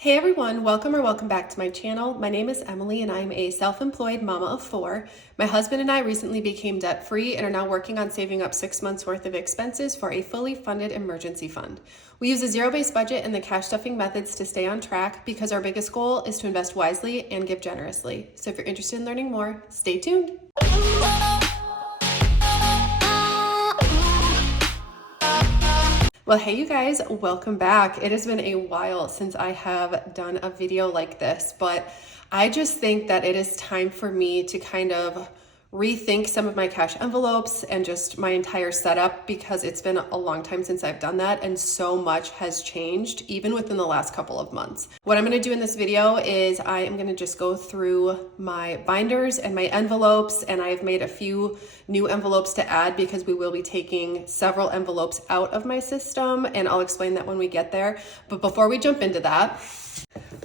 Hey everyone, welcome or welcome back to my channel. My name is Emily and I'm a self-employed mama of 4. My husband and I recently became debt-free and are now working on saving up 6 months worth of expenses for a fully funded emergency fund. We use a zero-based budget and the cash stuffing methods to stay on track because our biggest goal is to invest wisely and give generously. So if you're interested in learning more, stay tuned. Well, hey you guys, welcome back. It has been a while since I have done a video like this, but I just think that it is time for me to kind of rethink some of my cash envelopes and just my entire setup because it's been a long time since I've done that and so much has changed even within the last couple of months. What I'm going to do in this video is I am going to just go through my binders and my envelopes, and I've made a few new envelopes to add because we will be taking several envelopes out of my system, and I'll explain that when we get there. But before we jump into that,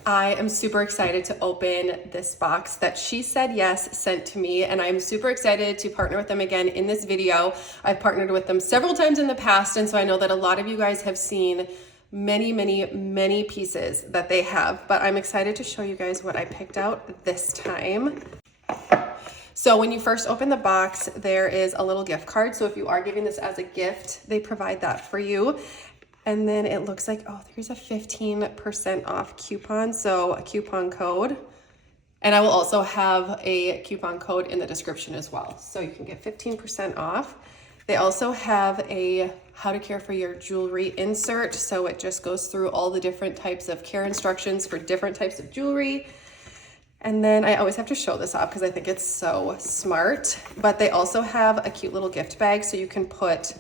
I am super excited to open this box that She Said Yes sent to me, and I'm super excited to partner with them again in this video. I've partnered with them several times in the past, and so I know that a lot of you guys have seen many pieces that they have, but I'm excited to show you guys what I picked out this time. So when you first open the box, there is a little gift card. So if you are giving this as a gift, they provide that for you. And then it looks like, oh, there's a 15% off coupon, so a coupon code. And I will also have a coupon code in the description as well, so you can get 15% off. They also have a how to care for your jewelry insert, so it just goes through all the different types of care instructions for different types of jewelry. And then I always have to show this off because I think it's so smart, but they also have a cute little gift bag, so you can put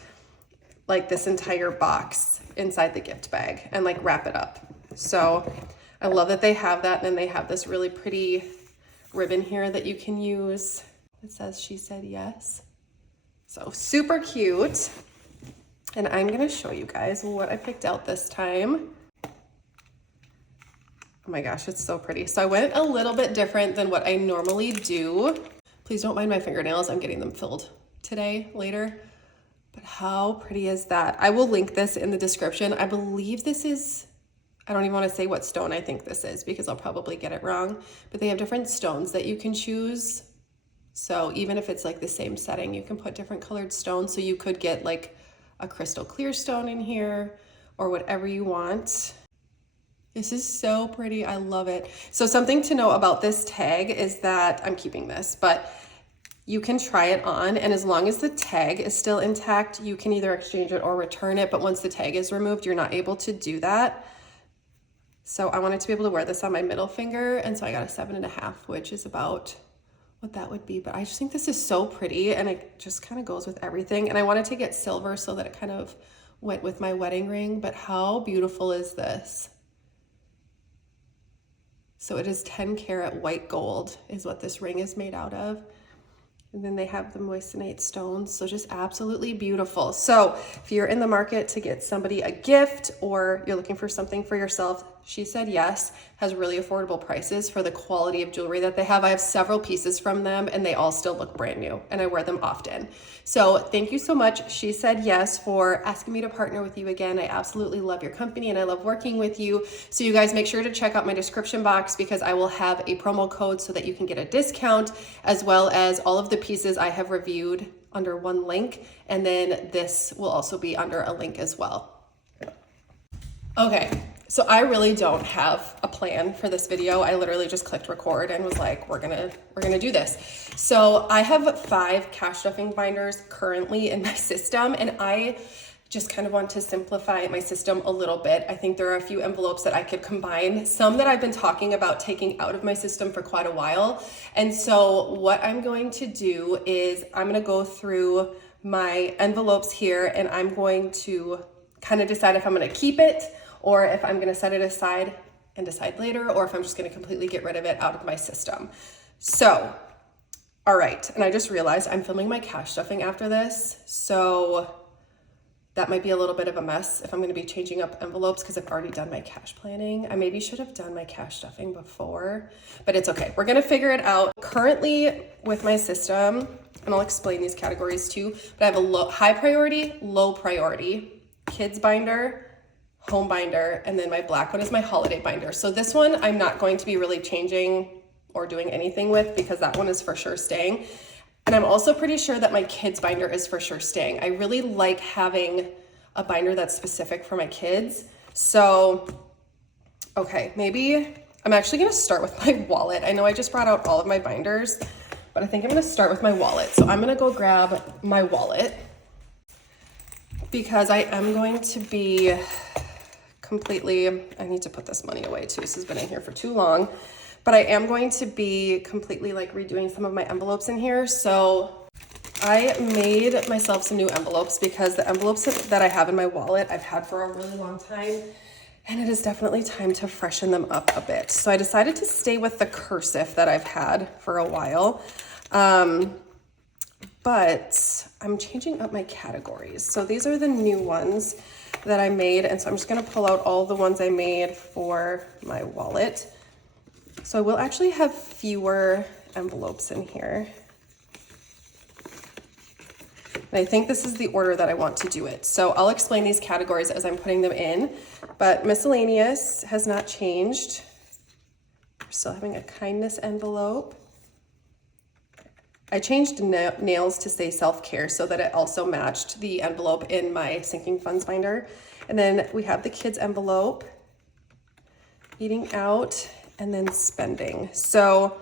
like this entire box inside the gift bag and like wrap it up. So I love that they have that. And then they have this really pretty ribbon here that you can use. It says She Said Yes. So super cute. And I'm gonna show you guys what I picked out this time. Oh my gosh, it's so pretty. So I went a little bit different than what I normally do. Please don't mind my fingernails. I'm getting them filled today, later. But how pretty is that? I will link this in the description. I believe this is, I don't even want to say what stone I think this is because I'll probably get it wrong, but they have different stones that you can choose. So even if it's like the same setting, you can put different colored stones. So you could get like a crystal clear stone in here or whatever you want. This is so pretty. I love it. So something to know about this tag is that I'm keeping this, but you can try it on, and as long as the tag is still intact, you can either exchange it or return it. But once the tag is removed, you're not able to do that. So I wanted to be able to wear this on my middle finger, and so I got a 7.5, which is about what that would be. But I just think this is so pretty, and it just kind of goes with everything. And I wanted to get silver so that it kind of went with my wedding ring. But how beautiful is this? So it is 10 karat white gold is what this ring is made out of. And then they have the moissanite stones, so just absolutely beautiful. So if you're in the market to get somebody a gift or you're looking for something for yourself, She Said Yes has really affordable prices for the quality of jewelry that they have. I have several pieces from them and they all still look brand new and I wear them often. So thank you so much, She Said Yes, for asking me to partner with you again. I absolutely love your company and I love working with you. So you guys make sure to check out my description box because I will have a promo code so that you can get a discount, as well as all of the pieces I have reviewed under one link. And then this will also be under a link as well. Okay. So I really don't have a plan for this video. I literally just clicked record and was like, we're gonna do this. So I have 5 cash stuffing binders currently in my system, and I just kind of want to simplify my system a little bit. I think there are a few envelopes that I could combine, some that I've been talking about taking out of my system for quite a while. And so what I'm going to do is I'm gonna go through my envelopes here and I'm going to kind of decide if I'm gonna keep it or if I'm gonna set it aside and decide later, or if I'm just gonna completely get rid of it out of my system. So, all right, and I just realized I'm filming my cash stuffing after this, so that might be a little bit of a mess if I'm gonna be changing up envelopes because I've already done my cash planning. I maybe should have done my cash stuffing before, but it's okay. We're gonna figure it out. Currently with my system, and I'll explain these categories too, but I have a high priority, low priority, kids binder, home binder, and then my black one is my holiday binder. So this one I'm not going to be really changing or doing anything with because that one is for sure staying. And I'm also pretty sure that my kids binder is for sure staying. I really like having a binder that's specific for my kids. So, okay, maybe I'm actually gonna start with my wallet. I know I just brought out all of my binders, but I think I'm gonna start with my wallet. So I'm gonna go grab my wallet because I am going to be completely, I need to put this money away too. This has been in here for too long, but I am going to be completely like redoing some of my envelopes in here. So I made myself some new envelopes because the envelopes that I have in my wallet, I've had for a really long time, and it is definitely time to freshen them up a bit. So I decided to stay with the cursive that I've had for a while. But I'm changing up my categories. So these are the new ones that I made. And so I'm just gonna pull out all the ones I made for my wallet. So I will actually have fewer envelopes in here. And I think this is the order that I want to do it. So I'll explain these categories as I'm putting them in, but miscellaneous has not changed. We're still having a kindness envelope. I changed nails to say self-care so that it also matched the envelope in my sinking funds binder. And then we have the kids envelope, eating out, and then spending. So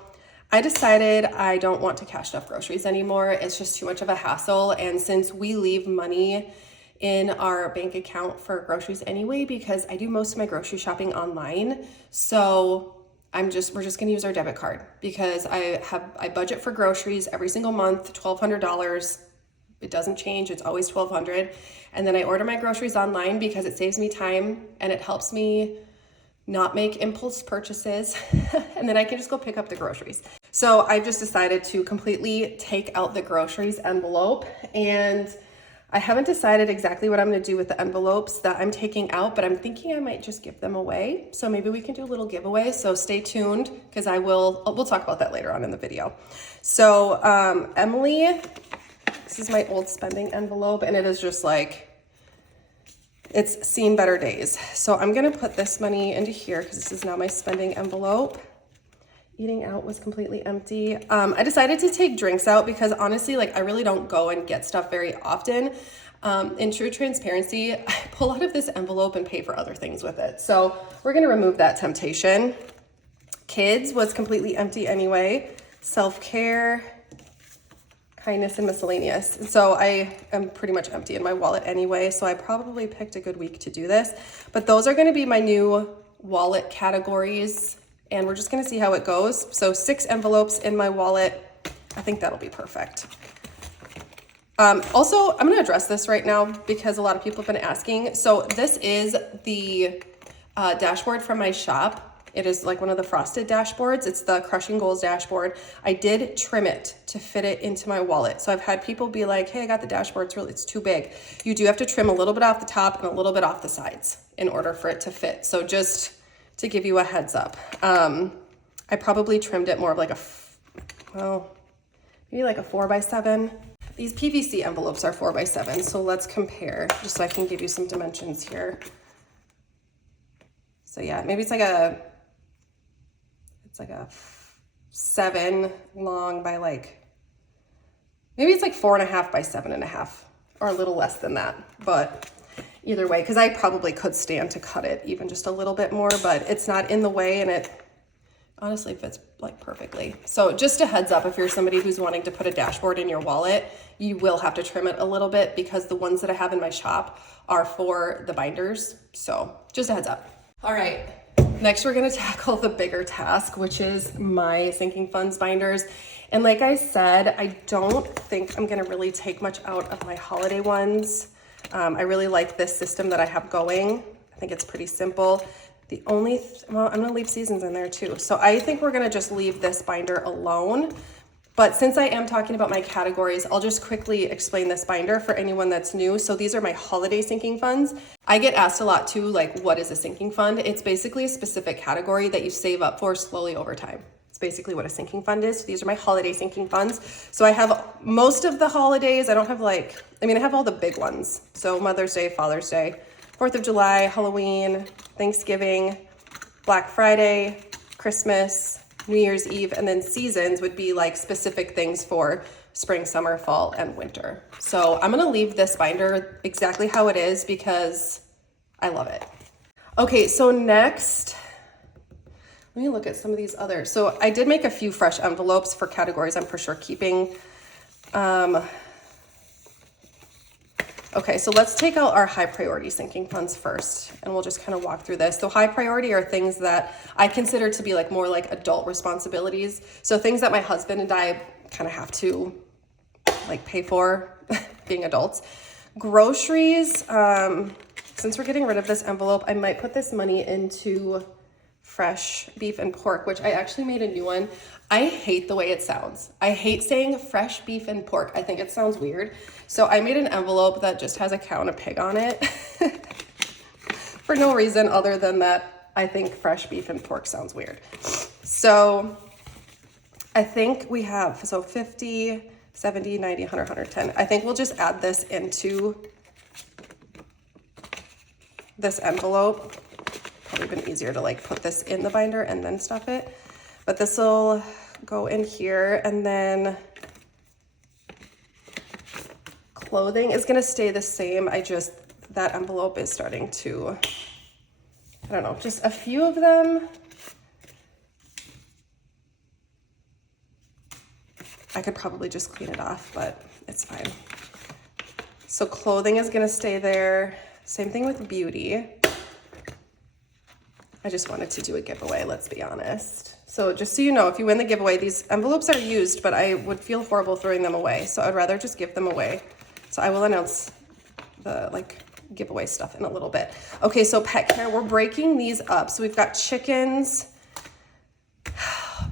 I decided I don't want to cash stuff groceries anymore. It's just too much of a hassle. And since we leave money in our bank account for groceries anyway, because I do most of my grocery shopping online, so we're just gonna use our debit card because I budget for groceries every single month, $1,200. It doesn't change, it's always $1,200. And then I order my groceries online because it saves me time and it helps me not make impulse purchases. And then I can just go pick up the groceries. So I've just decided to completely take out the groceries envelope, and I haven't decided exactly what I'm gonna do with the envelopes that I'm taking out, but I'm thinking I might just give them away. So maybe we can do a little giveaway. So stay tuned because we'll talk about that later on in the video. So Emily, this is my old spending envelope, and it is just like, it's seen better days. So I'm gonna put this money into here because this is now my spending envelope. Eating out was completely empty. I decided to take drinks out because honestly, like, I really don't go and get stuff very often. In true transparency, I pull out of this envelope and pay for other things with it. So we're gonna remove that temptation. Kids was completely empty anyway. Self-care, kindness, and miscellaneous. So I am pretty much empty in my wallet anyway, so I probably picked a good week to do this. But those are gonna be my new wallet categories, and we're just gonna see how it goes. So 6 envelopes in my wallet. I think that'll be perfect. Also, I'm gonna address this right now because a lot of people have been asking. So this is the dashboard from my shop. It is like one of the frosted dashboards. It's the Crushing Goals dashboard. I did trim it to fit it into my wallet. So I've had people be like, hey, I got the dashboard, it's too big. You do have to trim a little bit off the top and a little bit off the sides in order for it to fit. So just to give you a heads up. I probably trimmed it more of like maybe like a 4x7. These PVC envelopes are 4x7. So let's compare just so I can give you some dimensions here. So yeah, maybe it's like a 7 long by like, maybe it's like 4.5 by 7.5 or a little less than that. But either way, because I probably could stand to cut it even just a little bit more, but it's not in the way and it honestly fits like perfectly. So just a heads up, if you're somebody who's wanting to put a dashboard in your wallet, you will have to trim it a little bit because the ones that I have in my shop are for the binders. So just a heads up. All right, next we're gonna tackle the bigger task, which is my sinking funds binders. And like I said, I don't think I'm gonna really take much out of my holiday ones. I really like this system that I have going. I think it's pretty simple. The only, well, I'm gonna leave seasons in there too. So I think we're gonna just leave this binder alone. But since I am talking about my categories, I'll just quickly explain this binder for anyone that's new. So these are my holiday sinking funds. I get asked a lot too, like, what is a sinking fund? It's basically a specific category that you save up for slowly over time. It's basically what a sinking fund is. So these are my holiday sinking funds. So I have most of the holidays. I don't have I have all the big ones. So Mother's Day, Father's Day, 4th of July, Halloween, Thanksgiving, Black Friday, Christmas, New Year's Eve, and then seasons would be like specific things for spring, summer, fall, and winter. So I'm gonna leave this binder exactly how it is because I love it. Okay, so next, let me look at some of these others. So I did make a few fresh envelopes for categories I'm for sure keeping. Okay, so let's take out our high priority sinking funds first, and we'll just kind of walk through this. So high priority are things that I consider to be like more like adult responsibilities. So things that my husband and I kind of have to like pay for being adults. Groceries, since we're getting rid of this envelope, I might put this money into fresh beef and pork, which I actually made a new one. I hate the way it sounds. I hate saying fresh beef and pork. I think it sounds weird. So I made an envelope that just has a cow and a pig on it for no reason other than that I think fresh beef and pork sounds weird. So I think we have, so 50, 70, 90, 100, 110. I think we'll just add this into this envelope. Probably been easier to like put this in the binder and then stuff it. But this will go in here, and then clothing is gonna stay the same. That envelope is starting to, I don't know, just a few of them. I could probably just clean it off, but it's fine. So clothing is gonna stay there. Same thing with beauty. I just wanted to do a giveaway, let's be honest. So just so you know, if you win the giveaway, these envelopes are used, but I would feel horrible throwing them away. So I'd rather just give them away. So I will announce the like giveaway stuff in a little bit. Okay, so pet care, we're breaking these up. So we've got chickens,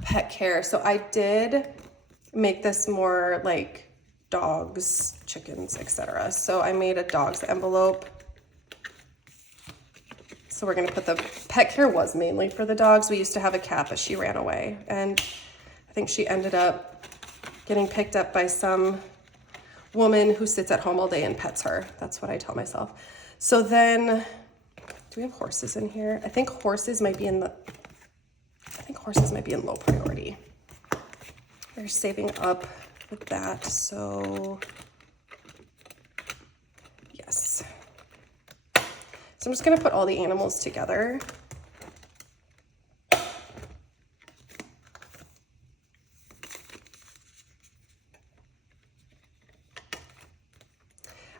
pet care. So I did make this more like dogs, chickens, etc. So I made a dogs envelope. So we're gonna put the pet care was mainly for the dogs. We used to have a cat, but she ran away. And I think she ended up getting picked up by some woman who sits at home all day and pets her. That's what I tell myself. So then, do we have horses in here? I think horses might be in low priority. We're saving up with that, so yes. So I'm just gonna put all the animals together.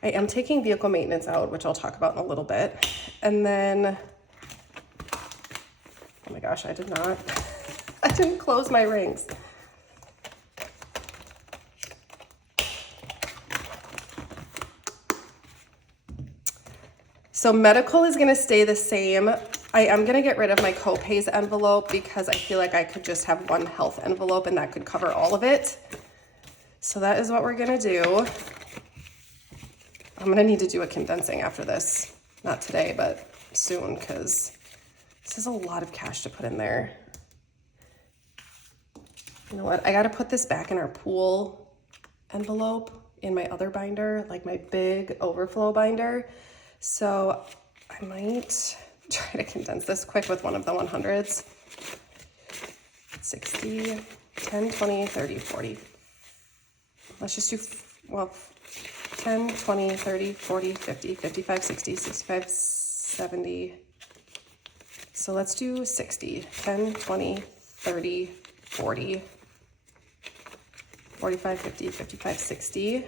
I am taking vehicle maintenance out, which I'll talk about in a little bit. And then, oh my gosh, I didn't close my rings. So medical is gonna stay the same. I am gonna get rid of my co-pays envelope because I feel like I could just have one health envelope and that could cover all of it. So that is what we're gonna do. I'm gonna need to do a condensing after this. Not today, but soon, because this is a lot of cash to put in there. You know what, I gotta put this back in our pool envelope in my other binder, like my big overflow binder. So I might try to condense this quick with one of the 100s. 60, 10, 20, 30, 40. Let's just do, well, 10, 20, 30, 40, 50, 55, 60, 65, 70. So let's do 60, 10, 20, 30, 40, 45, 50, 55, 60,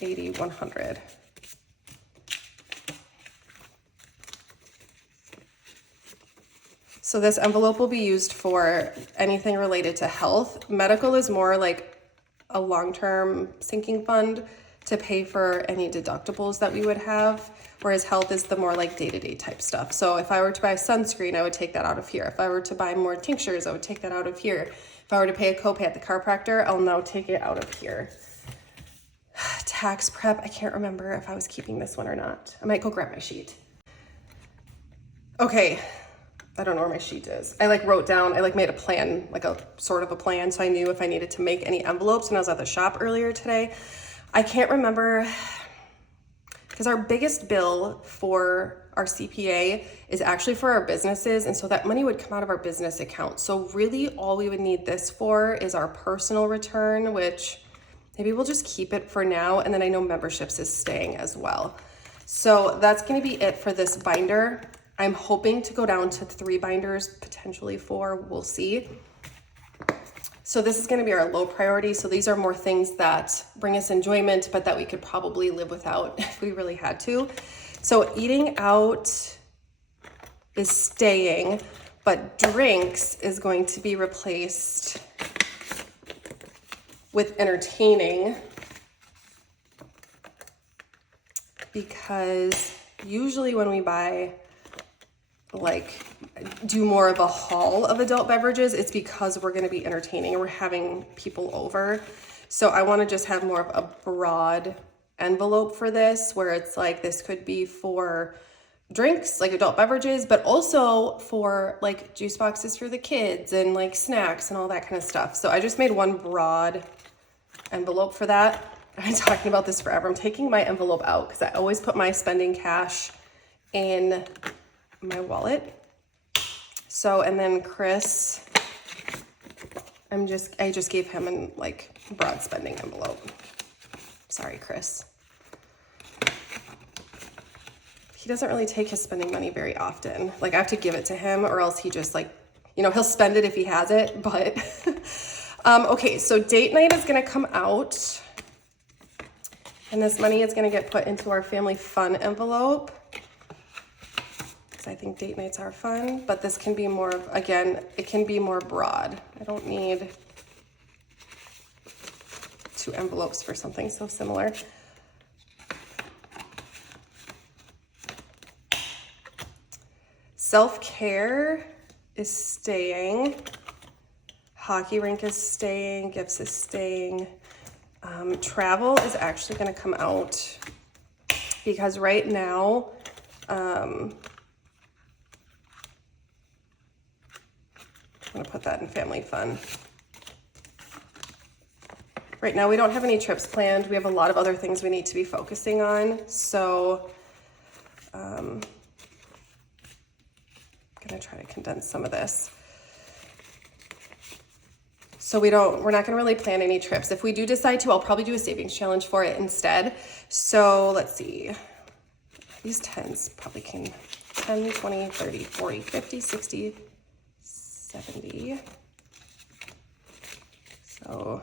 80, 100. So this envelope will be used for anything related to health. Medical is more like a long-term sinking fund to pay for any deductibles that we would have, whereas health is the more like day-to-day type stuff. So if I were to buy sunscreen, I would take that out of here. If I were to buy more tinctures, I would take that out of here. If I were to pay a copay at the chiropractor, I'll now take it out of here. Tax prep, I can't remember if I was keeping this one or not. I might go grab my sheet. Okay. I don't know where my sheet is. I like wrote down, I like made a plan, like a sort of a plan. So I knew if I needed to make any envelopes when I was at the shop earlier today. I can't remember. I because our biggest bill for our CPA is actually for our businesses. And so that money would come out of our business account. So really all we would need this for is our personal return, which maybe we'll just keep it for now. And then I know memberships is staying as well. So that's going to be it for this binder. I'm hoping to go down to 3 binders, potentially 4, we'll see. So this is going to be our low priority. So these are more things that bring us enjoyment, but that we could probably live without if we really had to. So eating out is staying, but drinks is going to be replaced with entertaining, because usually when we buy, like, do more of a haul of adult beverages, it's because we're going to be entertaining and we're having people over. So I want to just have more of a broad envelope for this, where it's like, this could be for drinks, like adult beverages, but also for like juice boxes for the kids and like snacks and all that kind of stuff. So I just made one broad envelope for that. I've been talking about this forever. I'm taking my envelope out because I always put my spending cash in my wallet. So, and then Chris, I just gave him a like broad spending envelope. Sorry, Chris. He doesn't really take his spending money very often. Like, I have to give it to him, or else he just, like, you know, he'll spend it if he has it, but okay, so date night is gonna come out, and this money is gonna get put into our family fun envelope, because I think date nights are fun, but this can be more, again, it can be more broad. I don't need 2 envelopes for something so similar. Self-care is staying. Hockey rink is staying. Gifts is staying. Travel is actually going to come out, because right now, I'm going to put that in family fun. Right now, we don't have any trips planned. We have a lot of other things we need to be focusing on. So, I'm gonna try to condense some of this. So we're not gonna really plan any trips. If we do decide to, I'll probably do a savings challenge for it instead. So let's see. These 10s probably can 10, 20, 30, 40, 50, 60, 70. So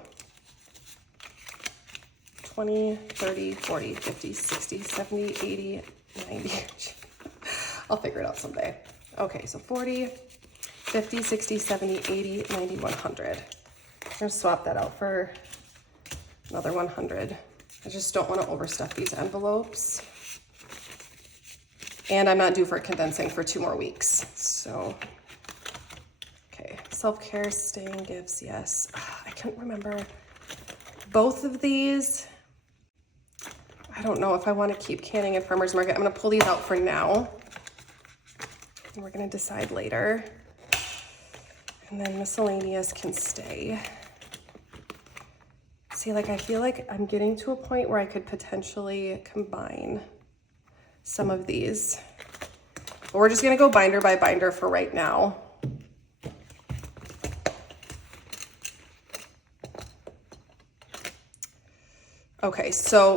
20, 30, 40, 50, 60, 70, 80, 90. I'll figure it out someday. Okay, so 40, 50, 60, 70, 80, 90, 100. I'm gonna swap that out for another 100. I just don't wanna overstuff these envelopes. And I'm not due for condensing for 2 more weeks. So, okay, self-care, staying, gifts, yes. I can't remember. Both of these, I don't know if I wanna keep canning and farmer's market. I'm gonna pull these out for now. And we're gonna decide later. And then miscellaneous can stay. See, like, I feel like I'm getting to a point where I could potentially combine some of these. But we're just gonna go binder by binder for right now. Okay, so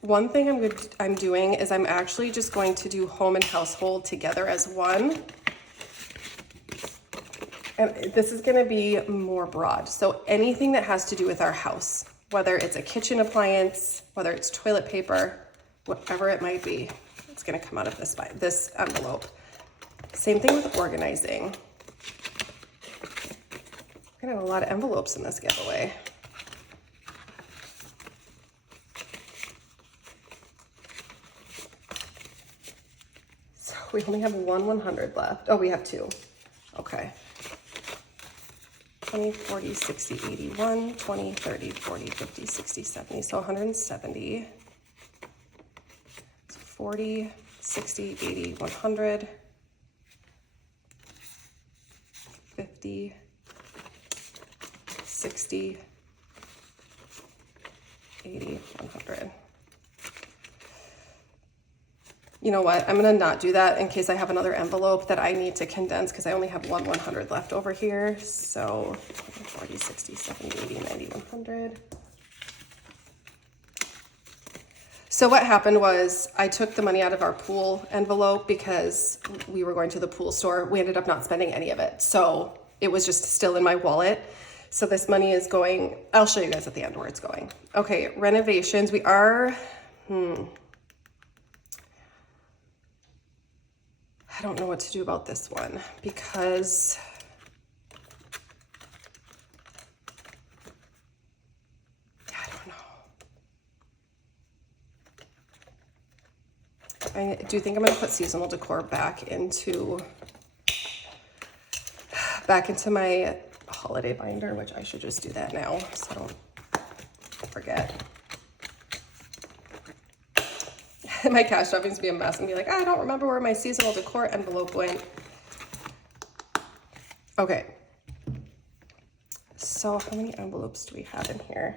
one thing I'm doing is I'm actually just going to do home and household together as one. And this is gonna be more broad. So anything that has to do with our house, whether it's a kitchen appliance, whether it's toilet paper, whatever it might be, it's gonna come out of this envelope. Same thing with organizing. We're gonna have a lot of envelopes in this giveaway. We only have 100 left. Oh, we have 2. Okay. 20, 40, 60, 81, 20, 30, 40, 50, 60, 70. So 170. So 40, 60, 80, 100. 50, 60, 80, 100. you know what? I'm gonna not do that in case I have another envelope that I need to condense because I only have one 100 left over here. So 40, 60, 70, 80, 90, 100. So what happened was I took the money out of our pool envelope because we were going to the pool store. We ended up not spending any of it. So it was just still in my wallet. So this money is going, I'll show you guys at the end where it's going. Okay, renovations. We are, I don't know what to do about this one because I don't know. I do think I'm going to put seasonal decor back into my holiday binder, which I should just do that now so I don't forget. My cash shopping's be a mess and be like, I don't remember where my seasonal decor envelope went. Okay. So how many envelopes do we have in here?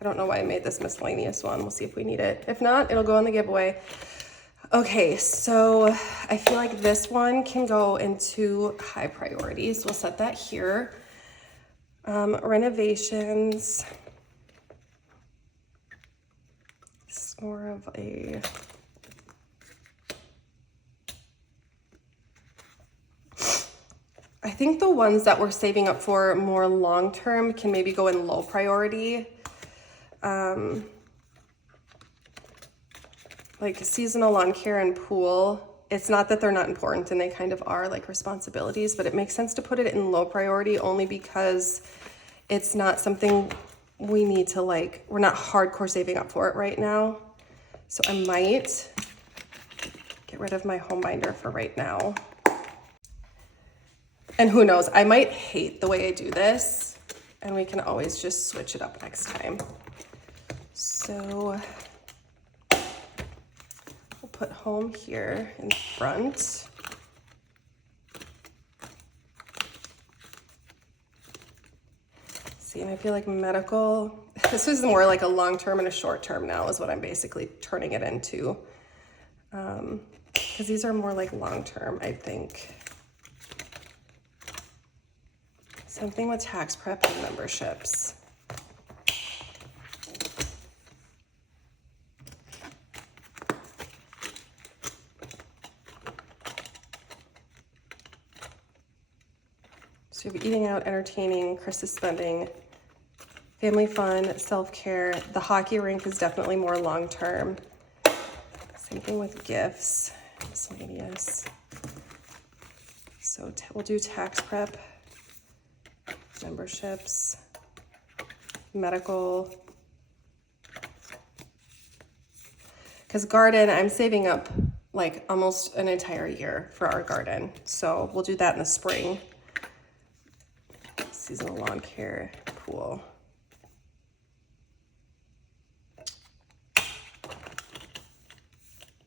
I don't know why I made this miscellaneous one. We'll see if we need it. If not, it'll go in the giveaway. Okay, so I feel like this one can go into high priorities. We'll set that here. Renovations. It's more of a... I think the ones that we're saving up for more long-term can maybe go in low priority. Like seasonal lawn care and pool. It's not that they're not important and they kind of are like responsibilities, but it makes sense to put it in low priority only because it's not something we need to like, we're not hardcore saving up for it right now. So I might get rid of my home binder for right now. And who knows, I might hate the way I do this and we can always just switch it up next time. So we'll put home here in front. See, and I feel like medical, this is more like a long-term and a short-term now is what I'm basically turning it into. Because these are more like long-term, I think. Same thing with tax prep and memberships. So you have eating out, entertaining, Chris's spending, family fun, self-care. The hockey rink is definitely more long-term. Same thing with gifts, miscellaneous. So we'll do tax prep, memberships, medical. Because garden, I'm saving up like almost an entire year for our garden. So we'll do that in the spring. Seasonal lawn care, pool.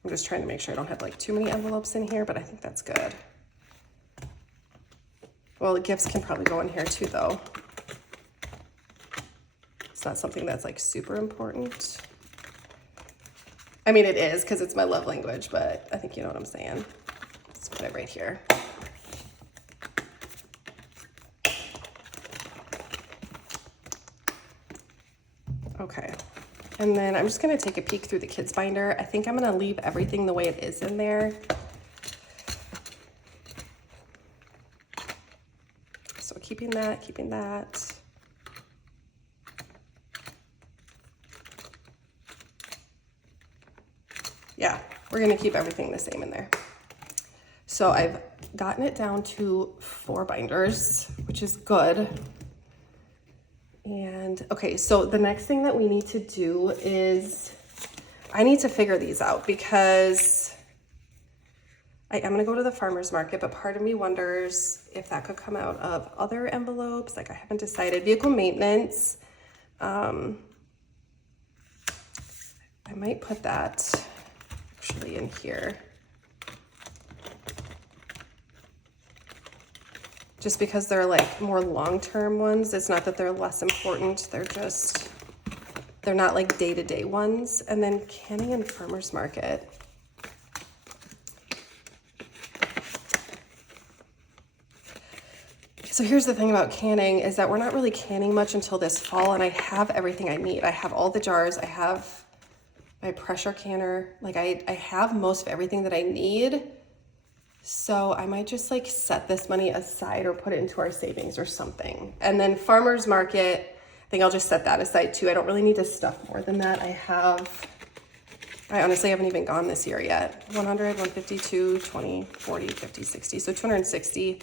I'm just trying to make sure I don't have like too many envelopes in here, but I think that's good. Well, the gifts can probably go in here too, though. It's not something that's like super important. I mean, it is because it's my love language, but I think you know what I'm saying. Let's put it right here. Okay, and then I'm just gonna take a peek through the kids binder. I think I'm gonna leave everything the way it is in there. So keeping that. Yeah, we're gonna keep everything the same in there. So I've gotten it down to 4 binders, which is good. And okay, so the next thing that we need to do is I need to figure these out because I am gonna go to the farmer's market, but part of me wonders if that could come out of other envelopes. Like I haven't decided. Vehicle maintenance. I might put that actually in here. Just because they're like more long-term ones. It's not that they're less important. They're not like day-to-day ones. And then canning and farmer's market. So here's the thing about canning is that we're not really canning much until this fall, and I have everything I need. I have all the jars, I have my pressure canner, like I have most of everything that I need. So I might just like set this money aside or put it into our savings or something. And then farmer's market, I think I'll just set that aside too. I don't really need to stuff more than that. I honestly haven't even gone this year yet. 100, 152, 20, 40, 50, 60. So 260.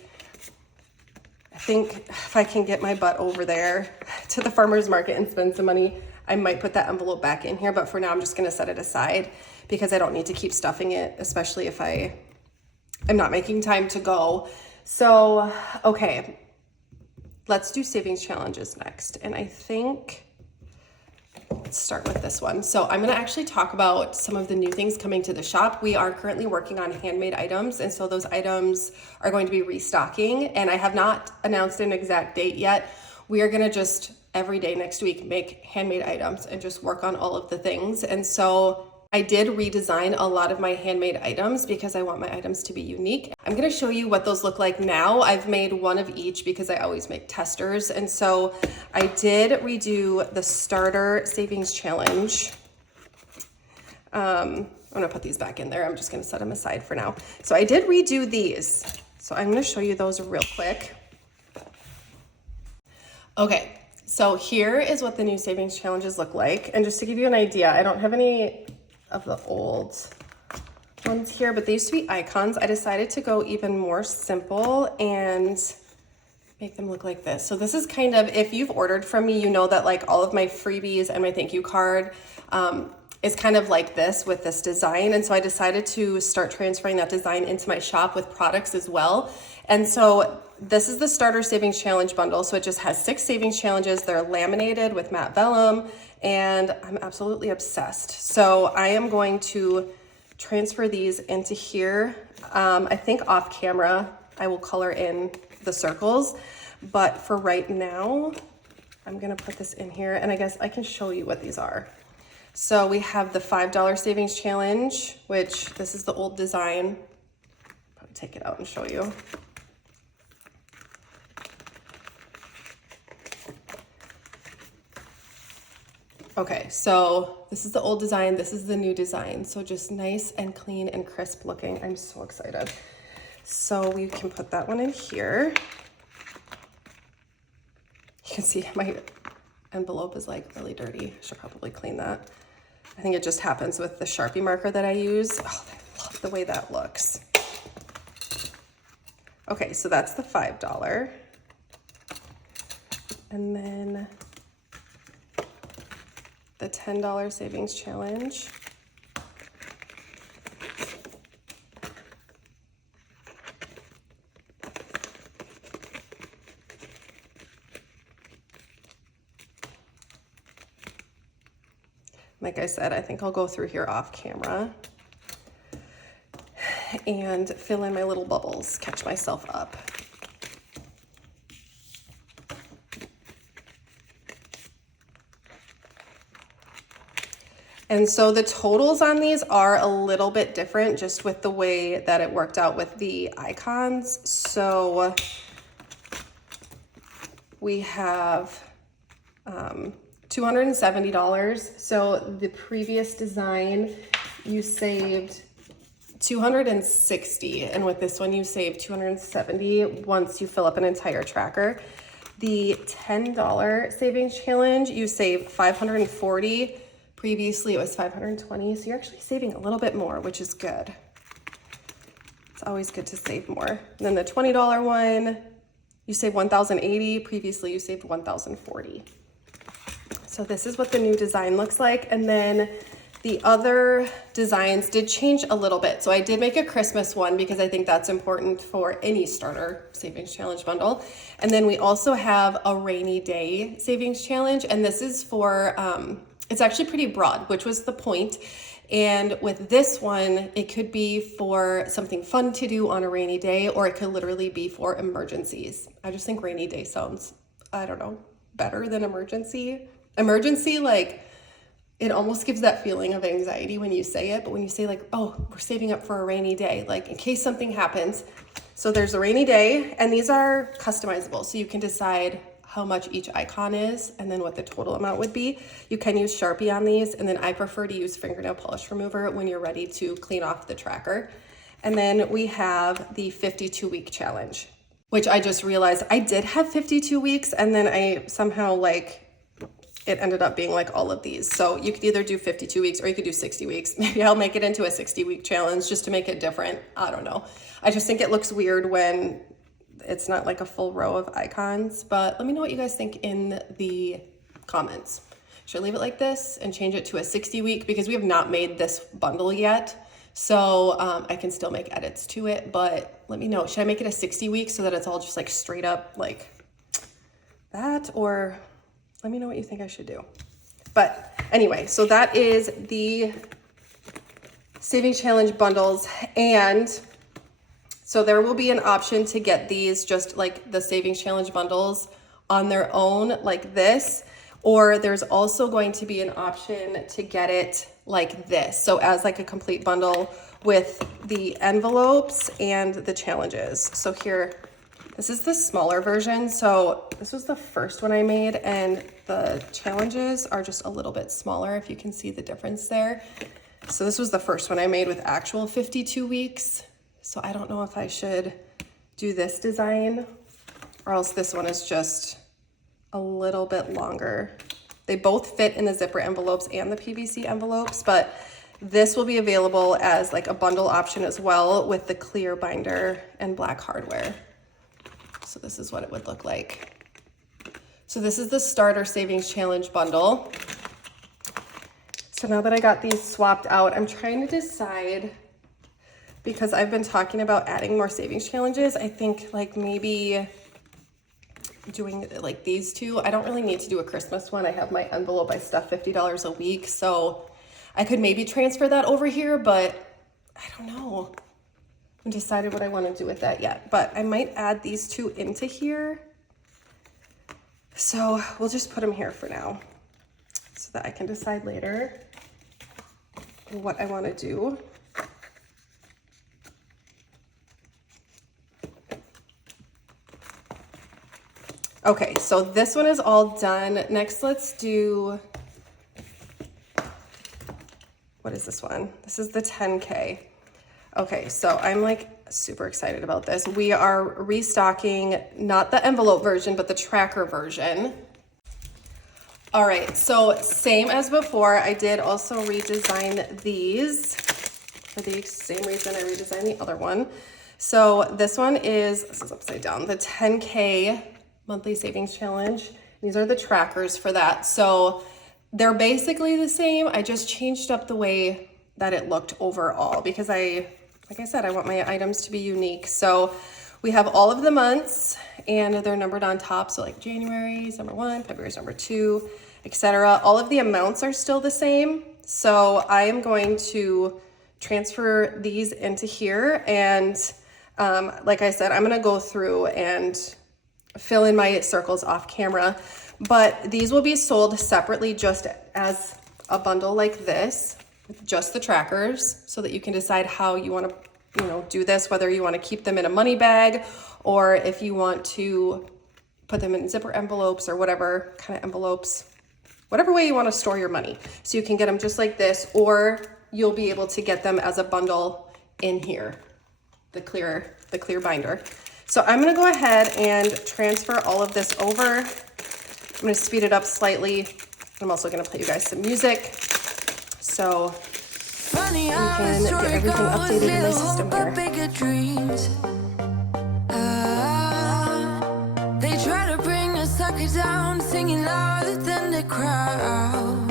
I think if I can get my butt over there to the farmer's market and spend some money, I might put that envelope back in here. But for now, I'm just going to set it aside because I don't need to keep stuffing it, especially if I'm not making time to go. So, okay, let's do savings challenges next. And I think let's start with this one. So I'm going to actually talk about some of the new things coming to the shop. We are currently working on handmade items, and so those items are going to be restocking, and I have not announced an exact date yet. We are going to just every day next week make handmade items and just work on all of the things. And so I did redesign a lot of my handmade items because I want my items to be unique. I'm going to show you what those look like now. I've made one of each because I always make testers. And so I did redo the starter savings challenge. I'm going to put these back in there. I'm just going to set them aside for now. So I did redo these. So I'm going to show you those real quick. Okay, so here is what the new savings challenges look like. And just to give you an idea, I don't have any of the old ones here, but they used to be icons. I decided to go even more simple and make them look like this. So this is kind of, if you've ordered from me, you know that like all of my freebies and my thank you card is kind of like this with this design. And so I decided to start transferring that design into my shop with products as well. And so this is the starter savings challenge bundle. So it just has 6 savings challenges. They're laminated with matte vellum, and I'm absolutely obsessed. So I am going to transfer these into here. I think off camera, I will color in the circles, but for right now, I'm gonna put this in here, and I guess I can show you what these are. So we have the $5 savings challenge, which this is the old design. I'll take it out and show you. Okay, so this is the old design, this is the new design. So just nice and clean and crisp looking. I'm so excited. So we can put that one in here. You can see my envelope is like really dirty. I should probably clean that. I think it just happens with the Sharpie marker that I use. Oh, I love the way that looks. Okay, so that's the $5. And then the $10 savings challenge. Like I said, I think I'll go through here off camera and fill in my little bubbles, catch myself up. And so the totals on these are a little bit different just with the way that it worked out with the icons. So we have $270. So the previous design, you saved $260, and with this one you save $270 once you fill up an entire tracker. The $10 savings challenge, you save $540. Previously it was $520, so you're actually saving a little bit more, which is good. It's always good to save more. And then the $20 one, you save $1,080. Previously you saved $1,040. So this is what the new design looks like. And then the other designs did change a little bit. So I did make a Christmas one because I think that's important for any starter savings challenge bundle. And then we also have a rainy day savings challenge. And this is for, it's actually pretty broad, which was the point. And with this one, it could be for something fun to do on a rainy day, or it could literally be for emergencies. I just think rainy day sounds, I don't know, better than emergency. Emergency, like, it almost gives that feeling of anxiety when you say it, but when you say like, oh, we're saving up for a rainy day, like in case something happens. So there's a rainy day, and these are customizable. So you can decide how much each icon is and then what the total amount would be. You can use Sharpie on these, and then I prefer to use fingernail polish remover when you're ready to clean off the tracker. And then we have the 52-week challenge, which I just realized I did have 52 weeks, and then I somehow it ended up being like all of these. So you could either do 52 weeks or you could do 60 weeks. Maybe I'll make it into a 60-week challenge just to make it different. I don't know. I just think it looks weird when it's not like a full row of icons, but let me know what you guys think in the comments. Should I leave it like this and change it to a 60-week, because we have not made this bundle yet. So I can still make edits to it, but let me know. Should I make it a 60-week so that it's all just like straight up like that, or let me know what you think I should do. But anyway, so that is the Savings Challenge bundles. And so there will be an option to get these just like the Savings Challenge bundles on their own like this, or there's also going to be an option to get it like this. So as like a complete bundle with the envelopes and the challenges. So here, this is the smaller version. So this was the first one I made, and the challenges are just a little bit smaller, if you can see the difference there. So this was the first one I made with actual 52 weeks. So I don't know if I should do this design, or else this one is just a little bit longer. They both fit in the zipper envelopes and the PVC envelopes, but this will be available as like a bundle option as well with the clear binder and black hardware. So this is what it would look like. So this is the Starter Savings Challenge bundle. So now that I got these swapped out, I'm trying to decide, because I've been talking about adding more savings challenges. I think like maybe doing like these two. I don't really need to do a Christmas one. I have my envelope, I stuff $50 a week. So I could maybe transfer that over here, but I don't know. I haven't decided what I want to do with that yet, but I might add these two into here. So we'll just put them here for now so that I can decide later what I want to do. Okay, so this one is all done. Next, let's do, what is this one? This is the 10K. Okay, so I'm like super excited about this. We are restocking, not the envelope version, but the tracker version. All right, so same as before, I did also redesign these for the same reason I redesigned the other one. So this one is, this is upside down, the 10K monthly savings challenge. These are the trackers for that. So they're basically the same. I just changed up the way that it looked overall, because like I said, I want my items to be unique. So we have all of the months and they're numbered on top. So like January is number 1, February is number 2, etc. All of the amounts are still the same. So I am going to transfer these into here. And like I said, I'm going to go through and fill in my circles off camera, but these will be sold separately just as a bundle like this with just the trackers, so that you can decide how you want to, do this, whether you want to keep them in a money bag or if you want to put them in zipper envelopes or whatever kind of envelopes, whatever way you want to store your money. So you can get them just like this, or you'll be able to get them as a bundle in here, the clear binder. So I'm going to go ahead and transfer all of this over. I'm going to speed it up slightly. I'm also going to play you guys some music, so we can get everything updated in my system here. They try to bring a sucker down, singing louder than the crowd.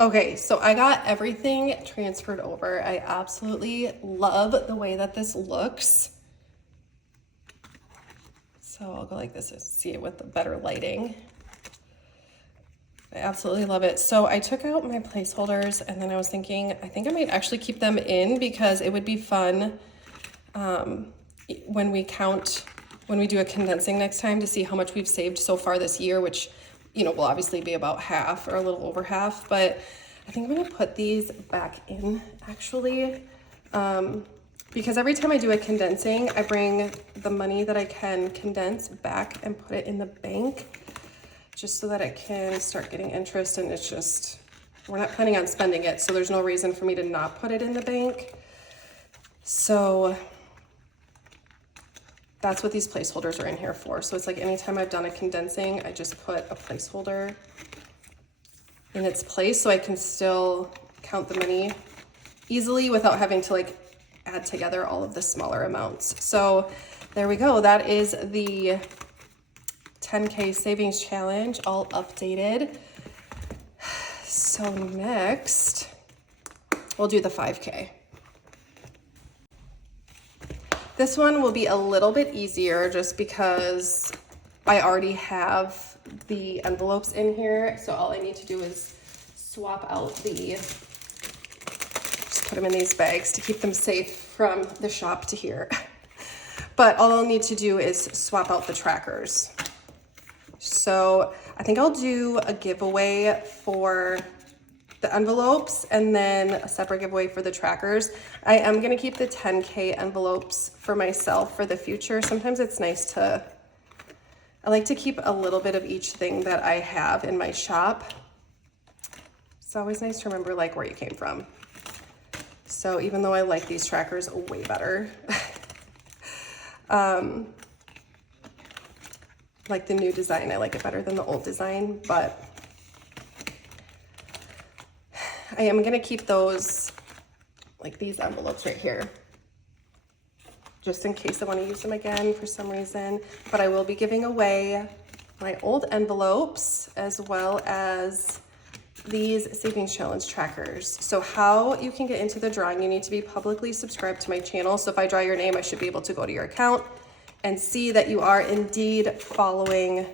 Okay, so I got everything transferred over. I absolutely love the way that this looks. So I'll go like this to see it with the better lighting. I absolutely love it. So I took out my placeholders and then I was thinking, I think I might actually keep them in because it would be fun when we do a condensing next time to see how much we've saved so far this year, which, you know, will obviously be about half or a little over half, but I think I'm gonna put these back in actually, because every time I do a condensing, I bring the money that I can condense back and put it in the bank just so that it can start getting interest, and it's just, we're not planning on spending it, so there's no reason for me to not put it in the bank. So that's what these placeholders are in here for. So it's like anytime I've done a condensing, I just put a placeholder in its place so I can still count the money easily without having to like add together all of the smaller amounts. So there we go. That is the 10K savings challenge all updated. So next we'll do the 5K. This one will be a little bit easier just because I already have the envelopes in here. So all I need to do is swap out just put them in these bags to keep them safe from the shop to here. But all I'll need to do is swap out the trackers. So I think I'll do a giveaway for the envelopes and then a separate giveaway for the trackers. I am gonna keep the 10K envelopes for myself for the future. Sometimes it's nice I like to keep a little bit of each thing that I have in my shop. It's always nice to remember like where you came from. So even though I like these trackers way better, like the new design, I like it better than the old design, but I am gonna keep those, like these envelopes right here, just in case I wanna use them again for some reason. But I will be giving away my old envelopes as well as these savings challenge trackers. So how you can get into the drawing, you need to be publicly subscribed to my channel. So if I draw your name, I should be able to go to your account and see that you are indeed following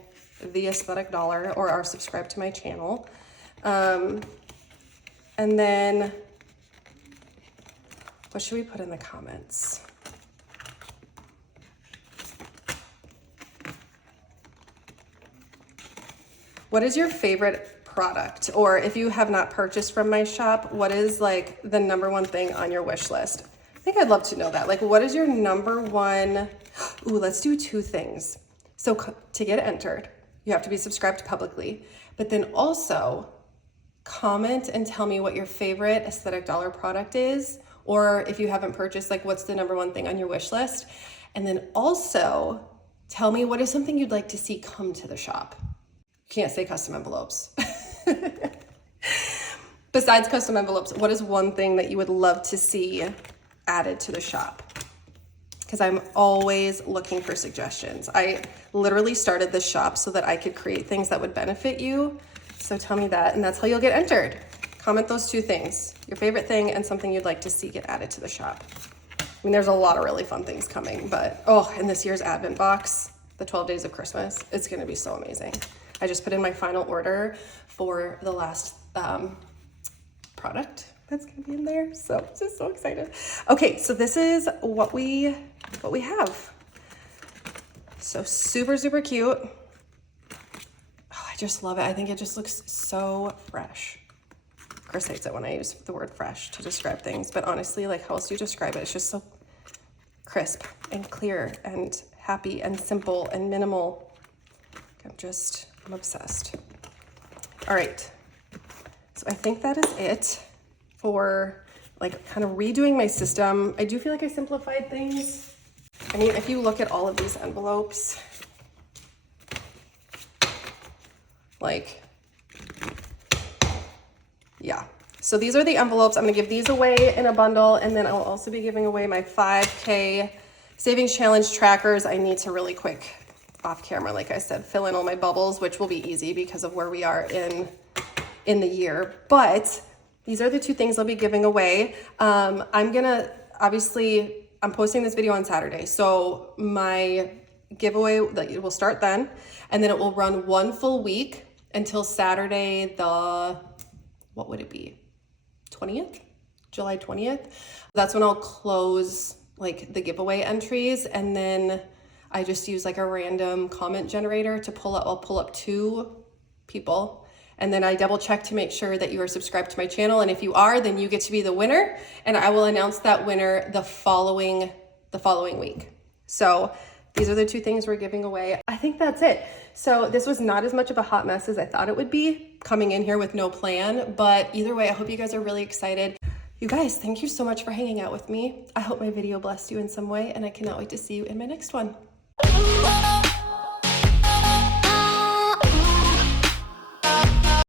the Aesthetic Dollar or are subscribed to my channel. And then what should we put in the comments? What is your favorite product? Or if you have not purchased from my shop, what is like the #1 thing on your wish list? I think I'd love to know that. Like, what is your #1? Ooh, let's do 2 things. So to get entered, you have to be subscribed publicly, but then also comment and tell me what your favorite Aesthetic Dollar product is, or if you haven't purchased, like what's the #1 thing on your wish list? And then also tell me what is something you'd like to see come to the shop. You can't say custom envelopes. Besides custom envelopes, what is one thing that you would love to see added to the shop? Because I'm always looking for suggestions. I literally started this shop so that I could create things that would benefit you. So tell me that, and that's how you'll get entered. Comment those 2 things, your favorite thing and something you'd like to see get added to the shop. I mean, there's a lot of really fun things coming, but and this year's Advent box, the 12 days of Christmas, it's gonna be so amazing. I just put in my final order for the last product that's gonna be in there. So I'm just so excited. Okay, so this is what we have. So super, super cute. Oh, I just love it. I think it just looks so fresh. Chris hates it when I use the word fresh to describe things, but honestly, like how else do you describe it? It's just so crisp and clear and happy and simple and minimal. I'm obsessed. All right, so I think that is it for like kind of redoing my system. I do feel like I simplified things. I mean, if you look at all of these envelopes, like, yeah. So these are the envelopes. I'm gonna give these away in a bundle, and then I'll also be giving away my 5K savings challenge trackers. I need to really quick off camera, like I said, fill in all my bubbles, which will be easy because of where we are in in the year. But these are the two things I'll be giving away. Obviously, I'm posting this video on Saturday, so my giveaway will start then, and then it will run one full week until Saturday, what would it be? 20th? July 20th. That's when I'll close like the giveaway entries, and then I just use like a random comment generator to I'll pull up 2 people. And then I double check to make sure that you are subscribed to my channel. And if you are, then you get to be the winner. And I will announce that winner the following week. So these are the 2 things we're giving away. I think that's it. So this was not as much of a hot mess as I thought it would be, coming in here with no plan. But either way, I hope you guys are really excited. You guys, thank you so much for hanging out with me. I hope my video blessed you in some way, and I cannot wait to see you in my next one.